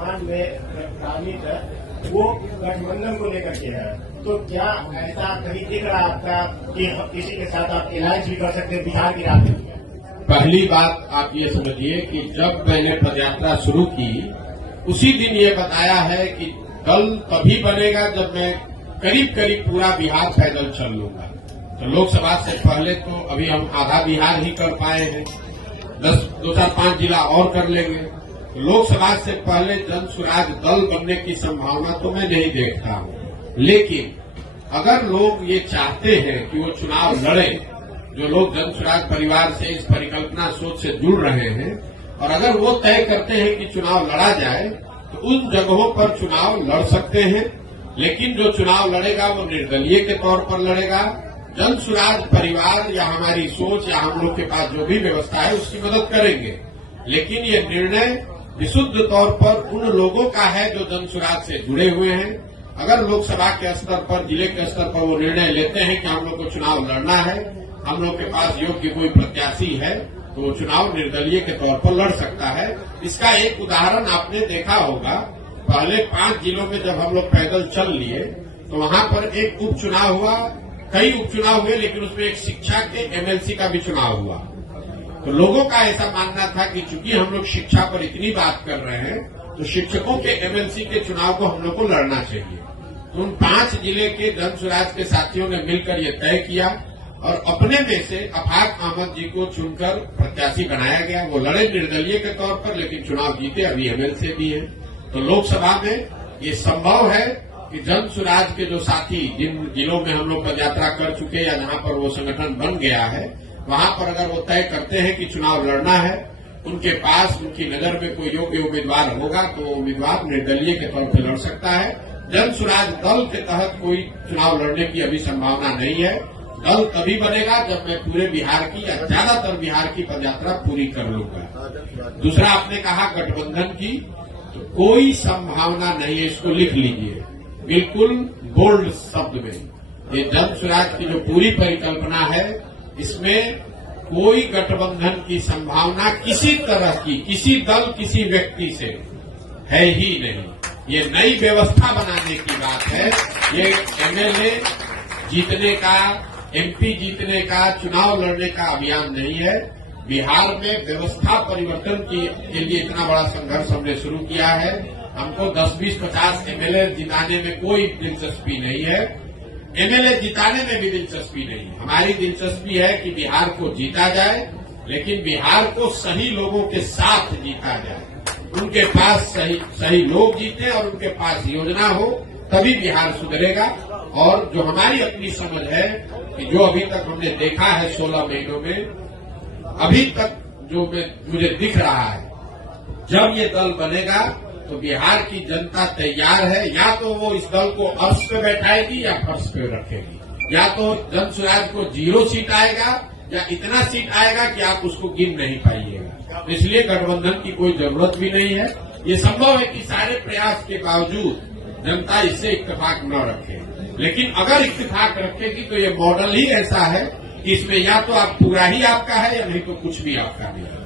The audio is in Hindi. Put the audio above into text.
वर्तमान में प्रभावित है वो गठबंधन को लेकर के है, तो क्या ऐसा कहीं दिख रहा आपका कि किसी के साथ आप इलाज भी कर सकते हैं बिहार की राजनीति में? पहली बात आप ये समझिए कि जब मैंने पदयात्रा शुरू की उसी दिन ये बताया है कि दल तभी बनेगा जब मैं करीब करीब पूरा बिहार पैदल चल लूंगा। तो लोकसभा से पहले तो अभी हम आधा बिहार ही कर पाए हैं, 2-4-5 जिला और कर लेंगे। तो लोकसभा से पहले जन स्वराज दल बनने की संभावना तो मैं नहीं देखता हूं। लेकिन अगर लोग ये चाहते हैं कि वो चुनाव लड़े, जो लोग जन स्वराज परिवार से इस परिकल्पना सोच से जुड़ रहे हैं, और अगर वो तय करते हैं कि चुनाव लड़ा जाए तो उन जगहों पर चुनाव लड़ सकते हैं। लेकिन जो चुनाव लड़ेगा वो निर्दलीय के तौर पर लड़ेगा। जन स्वराज परिवार या हमारी सोच या हम लोग के पास जो भी व्यवस्था है उसकी मदद करेंगे। लेकिन ये निर्णय विशुद्ध तौर पर उन लोगों का है जो जन स्वराज से जुड़े हुए हैं। अगर लोकसभा के स्तर पर, जिले के स्तर पर वो निर्णय लेते हैं कि हम लोग को चुनाव लड़ना है, हम लोग के पास योग्य कोई प्रत्याशी है, तो वो चुनाव निर्दलीय के तौर पर लड़ सकता है। इसका एक उदाहरण आपने देखा होगा, पहले 5 जिलों में जब हम लोग पैदल चल लिए तो वहां पर एक उपचुनाव हुआ, कई उपचुनाव हुए, लेकिन उसमें एक शिक्षा के एमएलसी का भी चुनाव हुआ। तो लोगों का ऐसा मानना था कि चूंकि हम लोग शिक्षा पर इतनी बात कर रहे हैं तो शिक्षकों के एमएलसी के चुनाव को हम लोग को लड़ना चाहिए। तो उन 5 जिले के जन स्वराज के साथियों ने मिलकर ये तय किया और अपने में से अफाक अहमद जी को चुनकर प्रत्याशी बनाया गया। वो लड़े निर्दलीय के तौर पर, लेकिन चुनाव जीते, अभी एमएलसी भी है। तो लोकसभा में ये संभव है कि जन स्वराज के जो साथी जिन जिलों में हम लोग पदयात्रा कर चुके या जहां पर वो संगठन बन गया है, वहां पर अगर वो तय करते हैं कि चुनाव लड़ना है, उनके पास उनकी नजर में कोई योग्य उम्मीदवार होगा तो उम्मीदवार निर्दलीय के तौर पर लड़ सकता है। जन स्वराज दल के तहत कोई चुनाव लड़ने की अभी संभावना नहीं है। दल तभी बनेगा जब मैं पूरे बिहार की या ज्यादातर बिहार की पदयात्रा पूरी कर लूंगा। दूसरा आपने कहा गठबंधन की, तो कोई संभावना नहीं है, इसको लिख लीजिए बिल्कुल बोल्ड शब्द में। ये जन स्वराज की जो पूरी परिकल्पना है, इसमें कोई गठबंधन की संभावना किसी तरह की, किसी दल, किसी व्यक्ति से है ही नहीं। ये नई व्यवस्था बनाने की बात है। ये एमएलए जीतने का, एमपी जीतने का, चुनाव लड़ने का अभियान नहीं है। बिहार में व्यवस्था परिवर्तन के लिए इतना बड़ा संघर्ष हमने शुरू किया है। हमको 10, 20, 50 एमएलए जिताने में कोई दिलचस्पी नहीं है, एमएलए जिताने में भी दिलचस्पी नहीं है। हमारी दिलचस्पी है कि बिहार को जीता जाए, लेकिन बिहार को सही लोगों के साथ जीता जाए। उनके पास सही लोग जीते और उनके पास योजना हो, तभी बिहार सुधरेगा। और जो हमारी अपनी समझ है कि जो अभी तक हमने देखा है 16 महीनों में, अभी तक जो मुझे दिख रहा है, जब ये दल बनेगा तो बिहार की जनता तैयार है। या तो वो इस दल को अर्श पे बैठाएगी या फर्श पे रखेगी। या तो जन स्वराज को 0 सीट आएगा या इतना सीट आएगा कि आप उसको गिन नहीं पाइएगा। इसलिए गठबंधन की कोई जरूरत भी नहीं है। ये संभव है कि सारे प्रयास के बावजूद जनता इससे इत्तेफाक न रखे, लेकिन अगर इत्तेफाक रखेगी तो ये मॉडल ही ऐसा है कि इसमें या तो आप पूरा ही आपका है या नहीं तो कुछ भी आपका नहीं है।